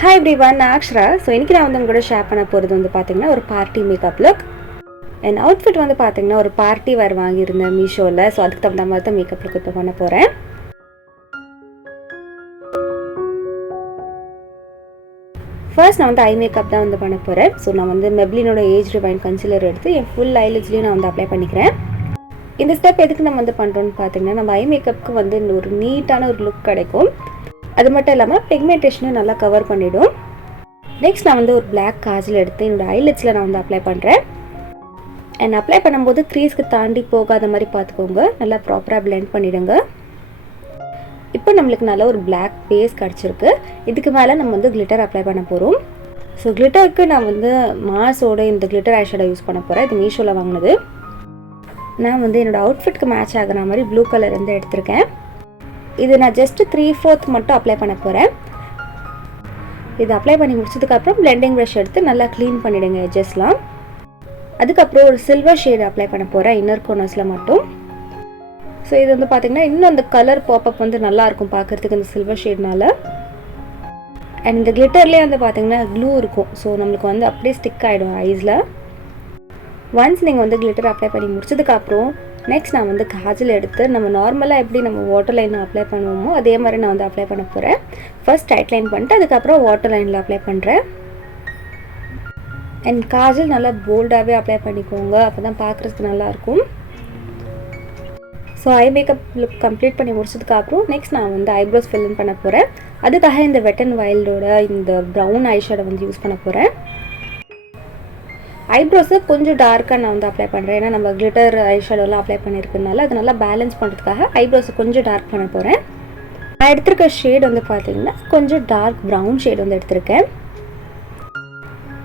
Hi everyone, நான் Akshara. So இன்னைக்கு நான் உங்களோட ஷேர் பண்ண போறது பாத்தீங்கன்னா ஒரு பார்ட்டி மேக்கப் லுக். என் அவுட்ஃபிட் பாத்தீங்கன்னா ஒரு பார்ட்டி வேர் வாங்கியிருந்தேன் மீஷோல. சோ அதுக்கு தகுந்த மாதிரி தான் மேக்கப் லுக் இப்ப பண்ண போறேன். ஃபர்ஸ்ட் நான் ஐ மேக்கப் தான் பண்ண போறேன். சோ நான் மெப்ளினோட ஏஜ் ரிவைன் கன்சீலர் எடுத்து என் ஃபுல் ஐலிட்ஸ்லயே நான் அப்ளை பண்ணிக்கிறேன். இந்த ஸ்டெப் எதுக்கு நம்ம பண்றோம்னு பாத்தீங்கன்னா நம்ம ஐ மேக்கப்க்கு ஒரு நீட்டான ஒரு லுக் கிடைக்கும். அது மட்டும் இல்லாமல் பிக்மெண்டேஷனும் நல்லா கவர் பண்ணிடும். நெக்ஸ்ட் நான் ஒரு பிளாக் காஜல் எடுத்து என்னோட ஐலிட்ஸில் நான் அப்ளை பண்ணுறேன். அண்ட் அப்ளை பண்ணும்போது க்ரீஸ்க்கு தாண்டி போகாத மாதிரி பார்த்துக்கோங்க. நல்லா ப்ராப்பராக பிளெண்ட் பண்ணிவிடுங்க. இப்போ நம்மளுக்கு நல்ல ஒரு பிளாக் பேஸ் கிடச்சிருக்கு. இதுக்கு மேலே நம்ம கிளிட்டர் அப்ளை பண்ண போகிறோம். ஸோ கிளிட்டருக்கு நான் மாஸோட இந்த கிளிட்டர் ஐஷேடோ யூஸ் பண்ண போகிறேன். இது மீஷோவில் வாங்கினது. நான் என்னோடய அவுட்ஃபிட்க்கு மேட்ச் ஆகிற மாதிரி ப்ளூ கலர் எடுத்திருக்கேன். இது நான் ஜஸ்ட் 3/4 மட்டும் அப்ளை பண்ண போகிறேன். இது அப்ளை பண்ணி முடிச்சதுக்கப்புறம் பிளெண்டிங் ப்ரஷ் எடுத்து நல்லா க்ளீன் பண்ணிவிடுங்க எட்ஜஸ்லாம். அதுக்கப்புறம் ஒரு சில்வர் ஷேட் அப்ளை பண்ண போகிறேன் இன்னர் கார்னர்ஸில் மட்டும். ஸோ இது பார்த்திங்கன்னா இன்னும் அந்த கலர் பாப்பப் நல்லாயிருக்கும் பார்க்குறதுக்கு இந்த சில்வர் ஷேட்னால. அண்ட் இந்த கிளிட்டர்லேயே பார்த்திங்கன்னா க்ளூ இருக்கும். ஸோ நம்மளுக்கு அப்படியே ஸ்டிக் ஆகிடும் ஐஸில். ஒன்ஸ் நீங்கள் கிளிட்டர் அப்ளை பண்ணி முடிச்சதுக்கப்புறம் நெக்ஸ்ட் நான் காஜல் எடுத்து நம்ம நார்மலாக எப்படி நம்ம வாட்டர் லைனில் அப்ளை பண்ணுவோமோ அதே மாதிரி நான் அப்ளை பண்ண போகிறேன். ஃபர்ஸ்ட் டைட் லைன் பண்ணிட்டு அதுக்கப்புறம் வாட்டர் லைனில் அப்ளை பண்ணுறேன். அண்ட் காஜல் நல்லா போல்டாகவே அப்ளை பண்ணிக்கோங்க. அப்போ தான் பார்க்குறதுக்கு நல்லாயிருக்கும். So eye makeup look complete பண்ணி முடிச்சதுக்கப்புறம் நெக்ஸ்ட் நான் ஐப்ரோஸ் ஃபில் பண்ண போகிறேன். அதுக்காக இந்த வெட் அண்ட் வைல்டோட இந்த ப்ரௌன் ஐஷேடோ யூஸ் பண்ண போகிறேன். ஐப்ரோஸை கொஞ்சம் டார்க்காக நான் அப்ளை பண்ணுறேன். ஏன்னா நம்ம கிளிட்டர் ஐஷேடோலாம் அப்ளை பண்ணியிருக்கனால அது நல்லா பேலன்ஸ் பண்ணுறதுக்காக ஐப்ரோஸை கொஞ்சம் டார்க் பண்ண போகிறேன். நான் எடுத்திருக்க ஷேட் பார்த்திங்கன்னா கொஞ்சம் டார்க் ப்ரௌன் ஷேட் எடுத்திருக்கேன்.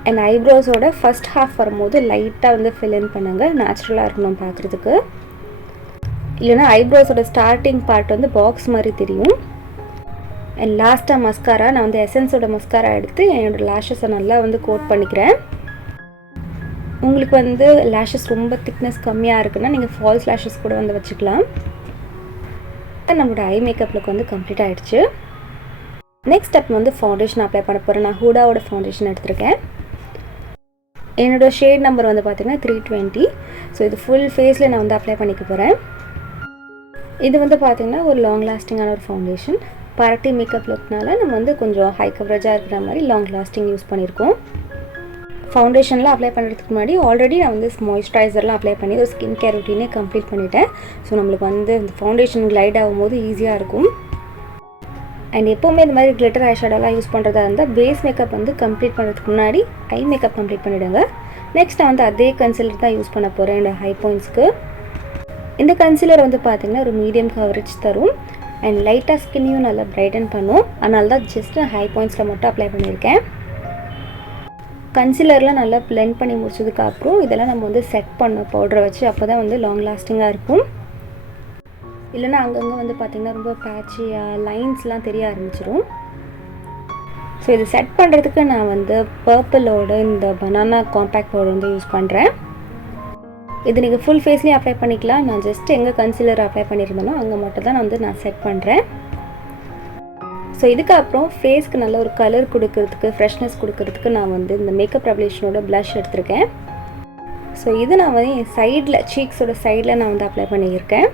அண்ட் ஐப்ரோஸோட ஃபஸ்ட் ஹாஃப் வரும்போது லைட்டாக ஃபில் இன் பண்ணுங்க. நேச்சுரலாக இருக்கணும் பார்க்குறதுக்கு. இல்லைனா ஐப்ரோஸோட ஸ்டார்டிங் பார்ட் பாக்ஸ் மாதிரி தெரியும். அண்ட் லாஸ்ட்டாக மஸ்காரா நான் எசன்ஸோட மஸ்காரா எடுத்து என்னோடய லேஷஸை நல்லா கோட் பண்ணிக்கிறேன். உங்களுக்கு லேஷஸ் ரொம்ப திக்னஸ் கம்மியாக இருக்குன்னா நீங்கள் ஃபால்ஸ் லேஷஸ் கூட வச்சுக்கலாம். நம்மளோட ஐ மேக்கப் லுக் கம்ப்ளீட் ஆகிடுச்சு. நெக்ஸ்ட் ஸ்டெப் ஃபவுண்டேஷன் அப்ளை பண்ண போகிறேன். நான் ஹூடாவோட ஃபவுண்டேஷன் எடுத்திருக்கேன். என்னோடய ஷேட் நம்பர் பார்த்திங்கன்னா 320. ஸோ இது ஃபுல் ஃபேஸில் நான் அப்ளை பண்ணிக்க போகிறேன். இது பார்த்திங்கன்னா ஒரு லாங் லாஸ்டிங்கான ஒரு ஃபவுண்டேஷன். பார்ட்டி மேக்கப் லுக்னால நம்ம கொஞ்சம் ஹை கவரேஜாக இருக்கிற மாதிரி லாங் லாஸ்டிங் யூஸ் பண்ணியிருக்கோம். ஃபவுண்டேஷன்லாம் அப்ளை பண்ணுறதுக்கு முன்னாடி ஆல்ரெடி நான் மாய்ஸ்சரைசர்லாம் அப்ளை பண்ணி ஒரு ஸ்கின் கேர் ரொட்டீனே கம்ப்ளீட் பண்ணிட்டேன். ஸோ நம்மளுக்கு இந்த ஃபவுண்டேஷன் கிளைட் ஆகும்போது ஈஸியாக இருக்கும். அண்ட் எப்போவுமே இந்த மாதிரி கிளிட்டர் ஐஷேடோலாம் யூஸ் பண்ணுறதா இருந்தால் பேஸ் மேக்கப் கம்ப்ளீட் பண்ணுறதுக்கு முன்னாடி ஐ மேக்கப் கம்ப்ளீட் பண்ணிவிடுங்க. நெக்ஸ்ட் நான் அதே கன்சீலர் தான் யூஸ் பண்ண போகிறேன் என்னோட ஹை பாயிண்ட்ஸ்க்கு. இந்த கன்சீலர் பார்த்திங்கன்னா ஒரு மீடியம் கவரேஜ் தரும். அண்ட் லைட்டாக ஸ்கின்னையும் நல்லா பிரைட்டன் பண்ணும். அதனால தான் ஜஸ்ட் ஹை பாயிண்ட்ஸில் மட்டும் அப்ளை பண்ணியிருக்கேன். கன்சீலர்லாம் நல்லா பிளெண்ட் பண்ணி முடிச்சதுக்கப்புறம் இதெல்லாம் நம்ம செட் பண்ணோம் பவுடரை வச்சு. அப்போ தான் லாங் லாஸ்டிங்காக இருக்கும். இல்லைனா அங்கங்கே பார்த்திங்கன்னா ரொம்ப பேட்சியாக லைன்ஸ்லாம் தெரிய ஆரம்பிச்சிடும். ஸோ இது செட் பண்ணுறதுக்கு நான் பர்பிளோட இந்த பனானா காம்பேக்ட் பவுடர் யூஸ் பண்ணுறேன். இது நீங்கள் ஃபுல் ஃபேஸ்லேயும் அப்ளை பண்ணிக்கலாம். நான் ஜஸ்ட் எங்கே கன்சீலர் அப்ளை பண்ணியிருந்தேனோ அங்கே மட்டும் தான் நான் செட் பண்ணுறேன். ஸோ இதுக்கப்புறம் ஃபேஸ்க்கு நல்ல ஒரு கலர் கொடுக்கறதுக்கு ஃப்ரெஷ்னஸ் கொடுக்கறதுக்கு நான் இந்த மேக்கப் ரெவல்யூஷனோட ப்ளஷ் எடுத்திருக்கேன். ஸோ இது நான் என் சைடில் சீக்ஸோட சைடில் நான் அப்ளை பண்ணியிருக்கேன்.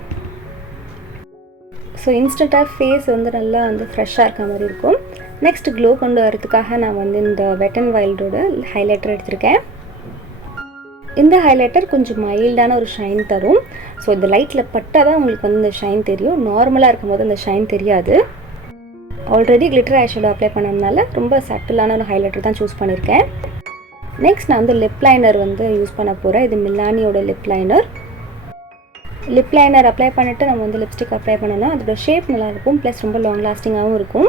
ஸோ இன்ஸ்டண்ட்டாக ஃபேஸ் நல்லா ஃப்ரெஷ்ஷாக இருக்க மாதிரி இருக்கும். நெக்ஸ்ட் க்ளோ கொண்டு வரதுக்காக நான் இந்த வெட் அண்ட் வைல்டோட ஹைலைட்டர் எடுத்திருக்கேன். இந்த ஹைலைட்டர் கொஞ்சம் மைல்டான ஒரு ஷைன் தரும். ஸோ இந்த லைட்டில் பட்டால் தான் உங்களுக்கு இந்த ஷைன் தெரியும். நார்மலாக இருக்கும்போது அந்த ஷைன் தெரியாது. ஆல்ரெடி கிளிட்டர் ஐஷேடோ அப்ளை பண்ணதுனால ரொம்ப சட்டிலான ஒரு ஹைலைட்டர் தான் சூஸ் பண்ணியிருக்கேன். நெக்ஸ்ட் நான் லிப் லைனர் யூஸ் பண்ண போகிறேன். இது மில்லானியோட lip liner. Lip liner apply பண்ணிவிட்டு நம்ம லிப்ஸ்டிக் அப்ளை பண்ணோன்னா அதோட ஷேப் நல்லாயிருக்கும். ப்ளஸ் ரொம்ப லாங் லாஸ்டிங்காகவும் இருக்கும்.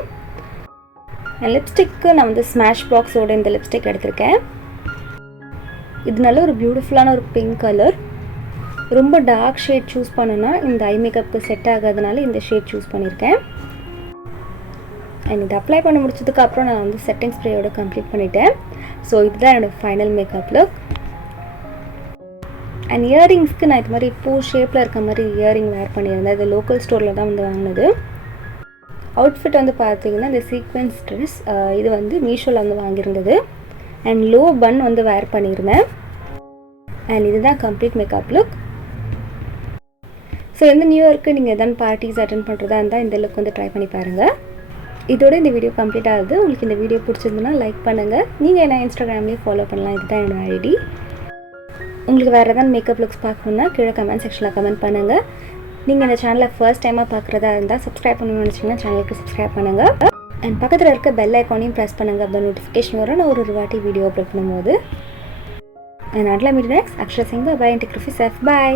லிப்ஸ்டிக்கு நான் ஸ்மாஷ் பாக்ஸோட இந்த லிப்ஸ்டிக் எடுத்திருக்கேன். இது நல்ல ஒரு பியூட்டிஃபுல்லான ஒரு பிங்க் கலர். ரொம்ப டார்க் ஷேட் சூஸ் பண்ணோன்னா இந்த ஐ மேக்கப்புக்கு செட் ஆகாதனால இந்த ஷேட் சூஸ் பண்ணியிருக்கேன். அண்ட் இது அப்ளை பண்ணி முடிச்சதுக்கப்புறம் நான் செட்டிங் ஸ்ப்ரேயோட கம்ப்ளீட் பண்ணிட்டேன். ஸோ இதுதான் என்னோடய ஃபைனல் மேக்கப் லுக். அண்ட் இயரிங்ஸ்க்கு நான் இது மாதிரி பூ ஷேப்பில் இருக்க மாதிரி இயரிங் வேர் பண்ணியிருந்தேன். இது லோக்கல் ஸ்டோரில் தான் வாங்கினது. அவுட்ஃபிட் வந்து பார்த்தீங்கன்னா இந்த சீக்வென்ஸ் ட்ரெஸ் இது வந்து மீஷோவில் வந்து வாங்கியிருந்தது. அண்ட் லோ பன் வந்து வேர் பண்ணியிருந்தேன். அண்ட் இதுதான் கம்ப்ளீட் மேக்கப் லுக். ஸோ இந்த நியூ இயர்க்கு நீங்கள் எதாவது பார்ட்டிஸ் அட்டென்ட் பண்ணுறதா இருந்தால் இந்த லுக் வந்து ட்ரை பண்ணி பாருங்கள். இதோட இந்த வீடியோ கம்ப்ளீட் ஆகுது. உங்களுக்கு இந்த வீடியோ பிடிச்சிருந்துன்னா லைக் பண்ணுங்கள். நீங்கள் என்ன இன்ஸ்டாகிராம்லேயே ஃபாலோ பண்ணலாம். இதுதான் என்னோட ஐடி. உங்களுக்கு வேறு எதாவது மேக்கப் லுக்ஸ் பார்க்கணுன்னா கீழே கமெண்ட் செக்ஷனில் கமெண்ட் பண்ணுங்கள். நீங்கள் இந்த சேனலை ஃபர்ஸ்ட் டைமாக பார்க்குறதா இருந்தால் சப்ஸ்கிரைப் பண்ணணும்னு நினச்சிங்கன்னா சேனலுக்கு சப்ஸ்கிரைப் பண்ணுங்கள். அண்ட் பக்கத்தில் இருக்க பெல் ஐக்கானையும் ப்ரெஸ் பண்ணுங்கள். அப்போ நோட்டிஃபிகேஷன் வரும் நான் ஒரு வாட்டி வீடியோ அப்லோட் பண்ணும்போது. And until I meet next, Akshara saying bye and take care of yourself. Bye.